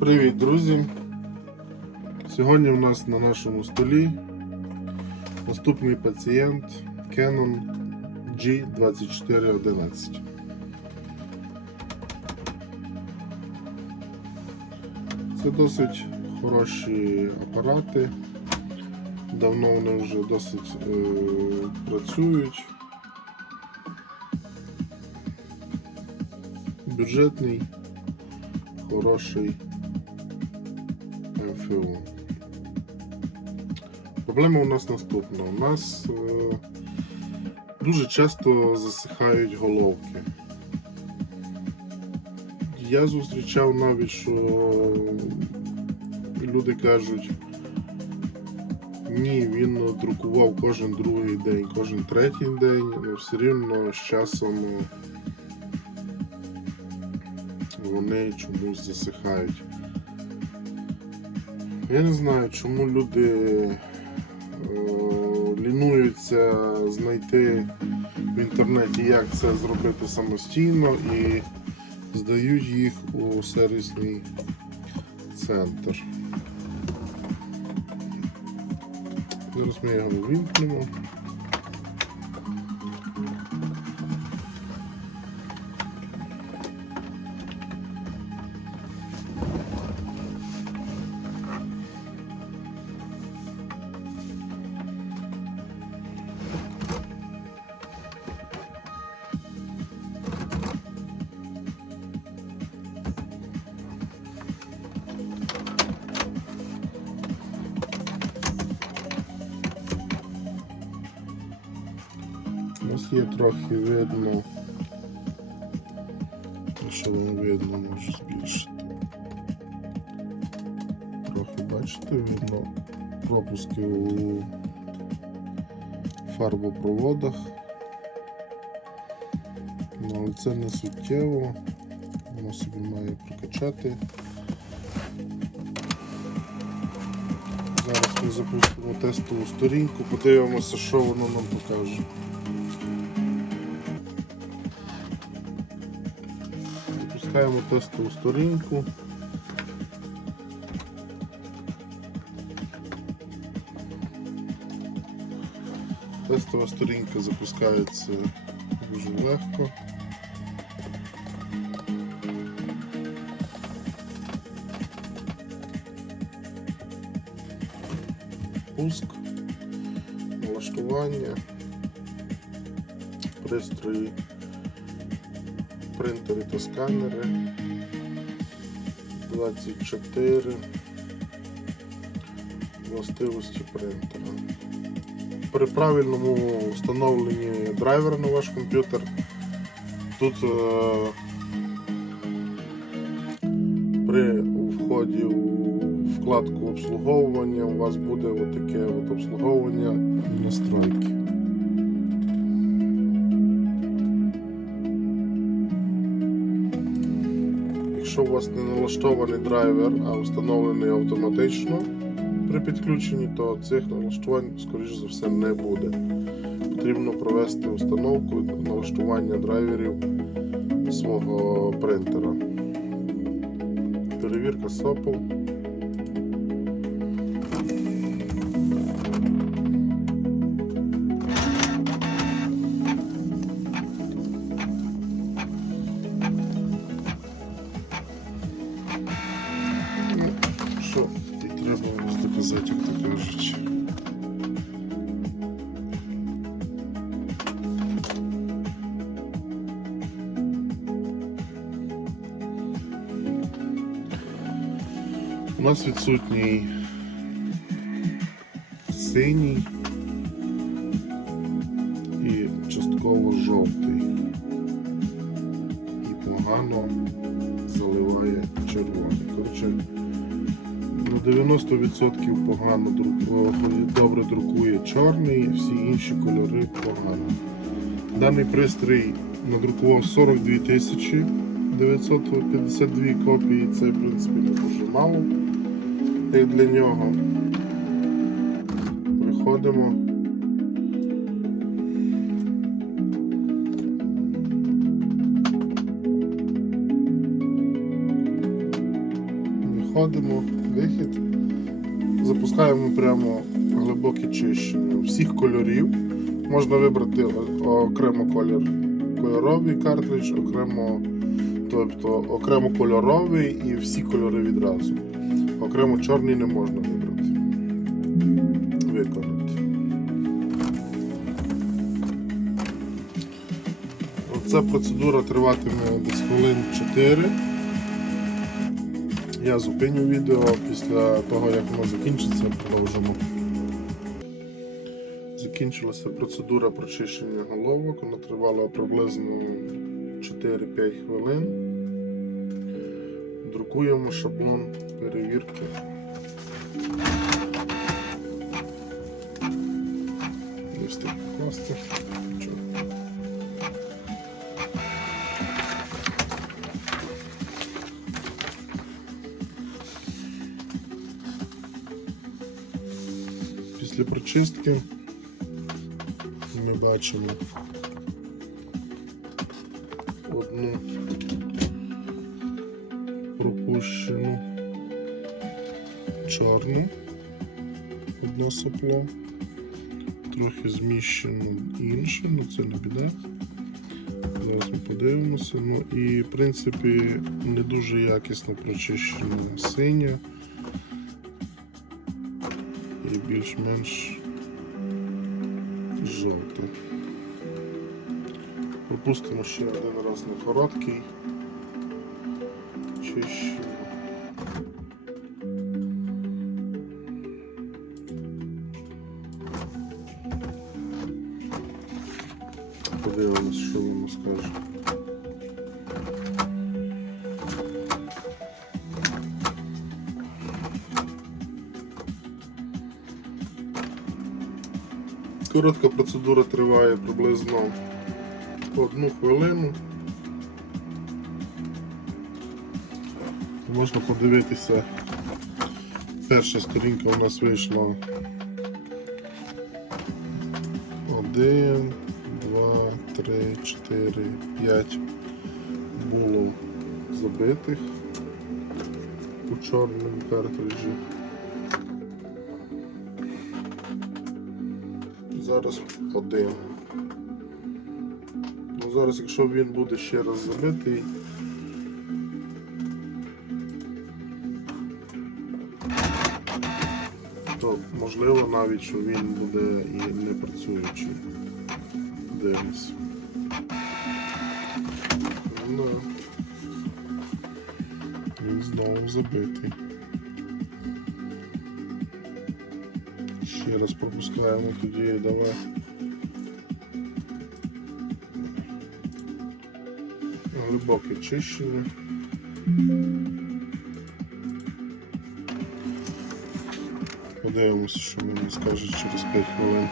Привіт, друзі! Сьогодні у нас на нашому столі наступний пацієнт Canon G2411. Це досить хороші апарати. Давно вони вже досить е, працюють. Бюджетний, хороший МФУ. Проблема у нас наступна. У нас е, дуже часто засихають головки. Я зустрічав навіть, що люди кажуть, ні, він друкував кожен другий день, кожен третій день, але все рівно з часом вони чомусь засихають. Я не знаю, чому люди е, лінуються знайти в інтернеті, як це зробити самостійно і здають їх у сервісний центр. Зараз ми його вимкнемо. Нас є трохи видно. Що вам видно, можу збільшити. Трохи бачите, видно пропуски у фарбопроводах. Ну, але це не суттєво. Воно собі має прокачати. Зараз ми запустимо тестову сторінку, подивимося, що воно нам покаже. Запускаємо тестову сторінку. Тестова сторінка запускається дуже легко. Пуск, налаштування, пристрої принтери та сканери 24 властивості принтера. При правильному встановленні драйвера на ваш комп'ютер тут е, при вході у вкладку обслуговування у вас буде отаке от обслуговування настройки. Якщо у вас не налаштований драйвер, а встановлений автоматично при підключенні, то цих налаштувань, скоріш за все, не буде. Потрібно провести установку налаштування драйверів свого принтера. Перевірка сопл. Відсутній синій і частково жовтий. І погано заливає червоний. Коротше, на 90% погано добре друкує чорний, всі інші кольори погано. Даний пристрій надрукував 42 тисячі 952 копії, це в принципі не дуже мало. Як для нього. Приходимо. Виходимо. вихід. Запускаємо прямо глибоке чищення всіх кольорів. Можна вибрати окремо колір кольоровий картридж, окремо, тобто окремо кольоровий і всі кольори відразу. Окремо чорний не можна вибрати. Виконати. Ця процедура триватиме десь хвилин 4. Я зупиню відео після того, як воно закінчиться, продовжимо. Закінчилася процедура прочищення головок. Вона тривала приблизно 4-5 хвилин. Друкуємо шаблон перевірки. Встиг покласти. Після прочистки ми бачимо одну пропущену чорну одно сопло, трохи зміщену інше, ну це не біда. Зараз ми подивимося. Ну і в принципі не дуже якісно прочищена синя і більш-менш жовта. Пропустимо ще один раз на короткий. Чищення. Подивимось, що воно скаже. Коротка процедура триває приблизно одну хвилину. Можна подивитися. Перша сторінка у нас вийшла. Один, два, три, чотири, п'ять було забитих у чорному картриджі. Зараз один. Ну, зараз, якщо він буде ще раз забитий. То можливо навіть, що він буде і не працюючий. Дивимось. Ну, він знову забитий. Ще раз пропускаємо тоді, давай. Глибоке чищення. Подивимося, що мені скаже через 5 хвилин.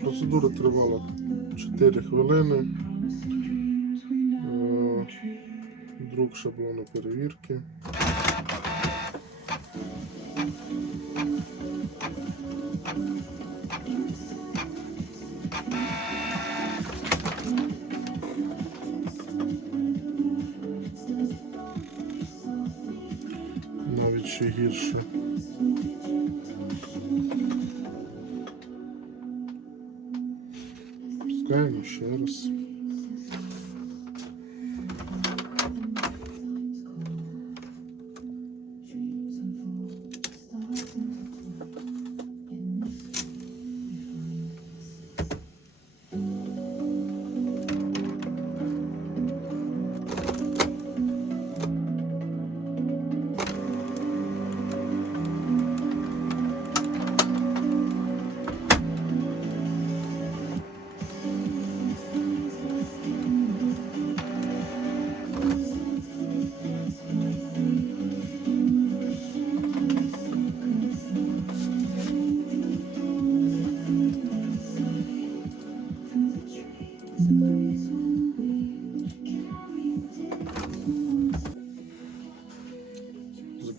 Процедура тривала 4 хвилини. друг Друк шаблону перевірки. Пускаємо ще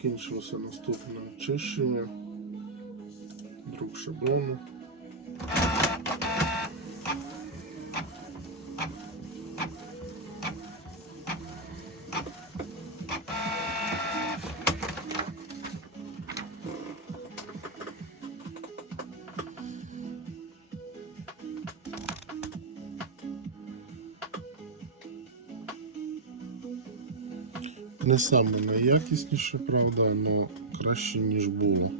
Закінчилося наступне очищення. Друк шаблону. Не саме найякісніше, правда, але краще, ніж було.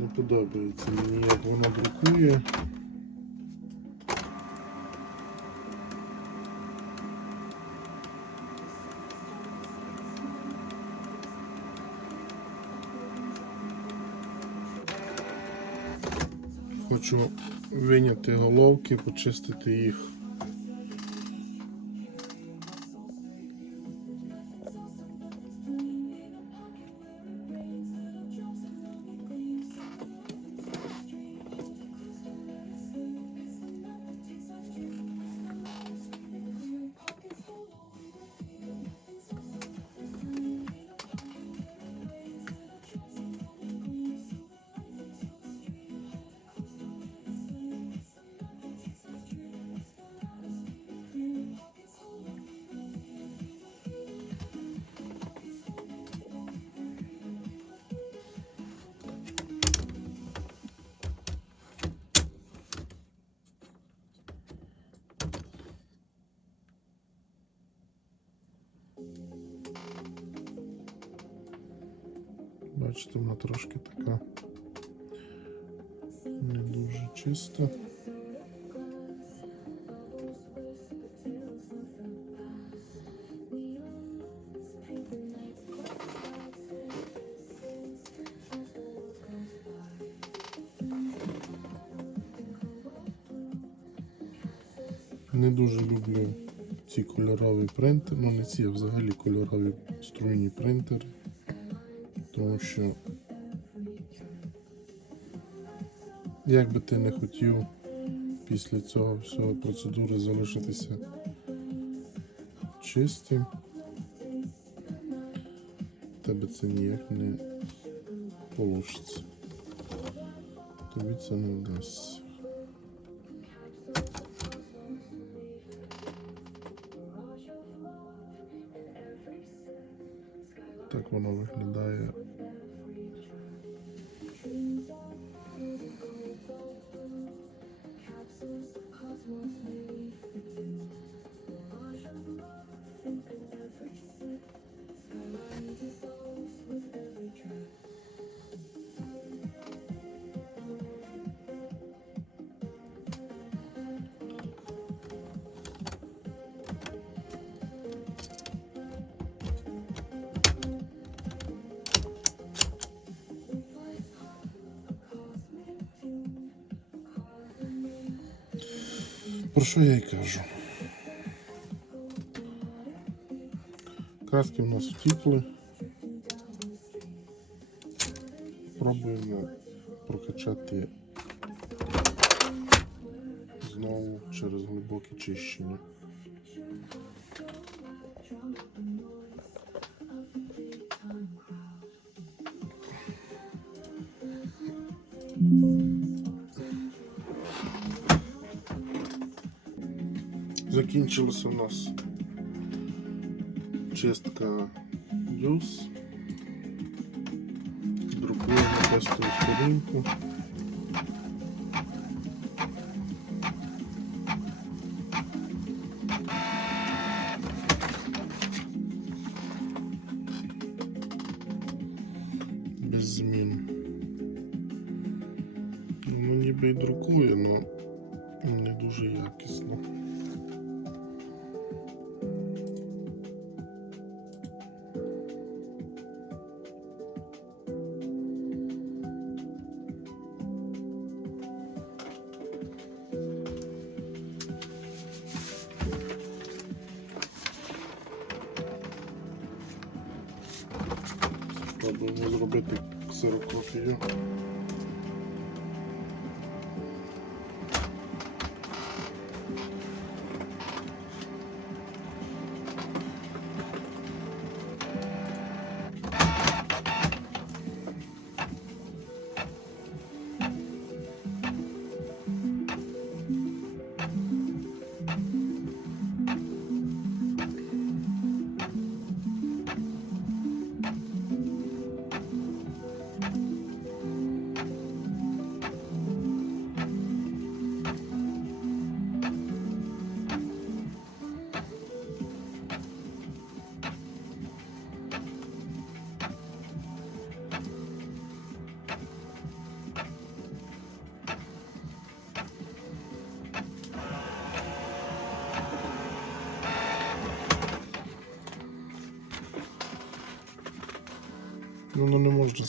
Не подобається мені, як воно друкує. Хочу виняти головки, почистити їх. Бачите, вона трошки така не дуже чиста. Не дуже люблю ці кольорові принтери, ну не ці, а взагалі кольорові струйні принтери. Тому що як би ти не хотів після цього всього процедури залишитися чистим, тебе це ніяк не получиться. Тобі це не вдасться. Так воно виглядає. Що я й кажу? Краски в нас втікли. Пробуємо прокачати знову через глибоке чищення. Закінчилася у нас чистка дюз. Друкуємо тестову сторінку. Без змін. Ну, ніби і друкує, Спробуємо зробити ксерокопію.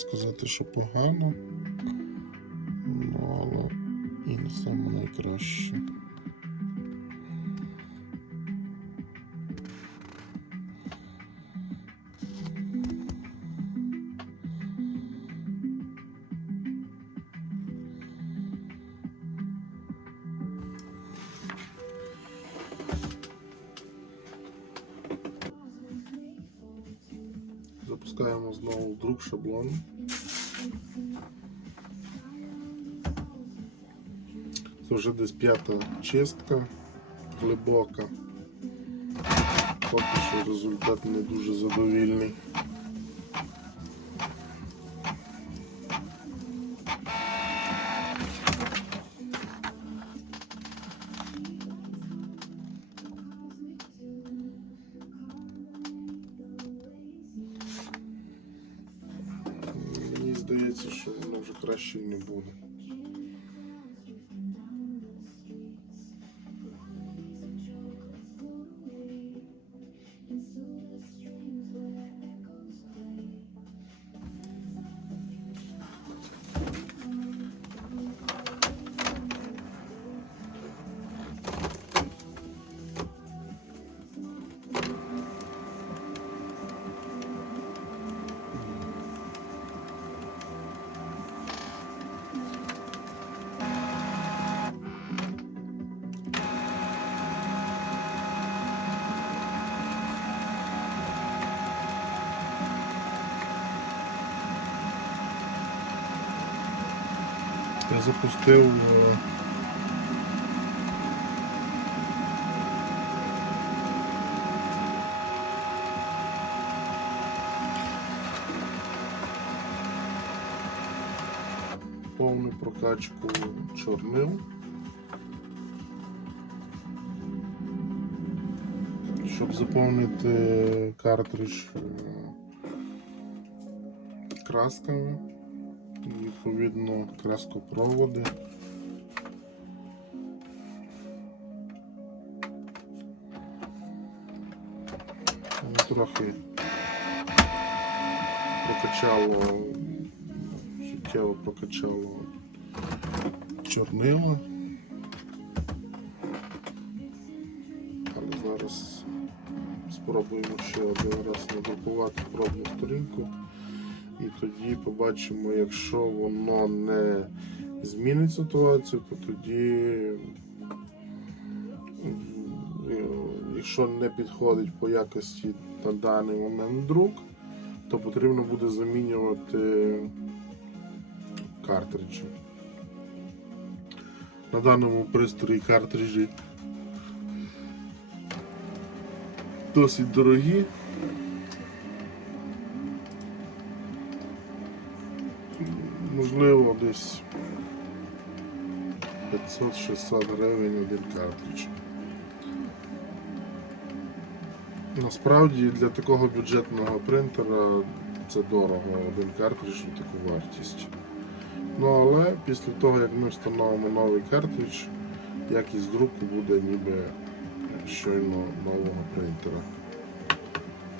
Сказати, що погано. Ну, але і не саме найкраще. Запускаємо знову друк шаблону. Це вже десь п'ята чистка глибока. Поки що результат не дуже задовільний. Мені здається, що воно вже краще і не буде. Запустив е, повну прокачку чорнил. Щоб заповнити картридж е, красками. Відповідно, краскопроводи. Трохи прокачало, суттєво прокачало чорнила. Але зараз спробуємо ще один раз надрукувати пробну сторінку. І тоді побачимо, якщо воно не змінить ситуацію, то тоді, якщо не підходить по якості на даний момент друк, то потрібно буде замінювати картриджі. На даному пристрої картриджі досить дорогі. Можливо, десь 500-600 гривень один картридж. Насправді для такого бюджетного принтера це дорого, один картридж на таку вартість. Ну але після того як ми встановимо новий картридж, якість друку буде ніби щойно нового принтера.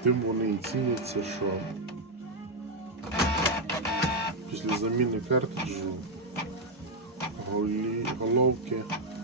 Тим вони і ціняться, що заміни картриджу головки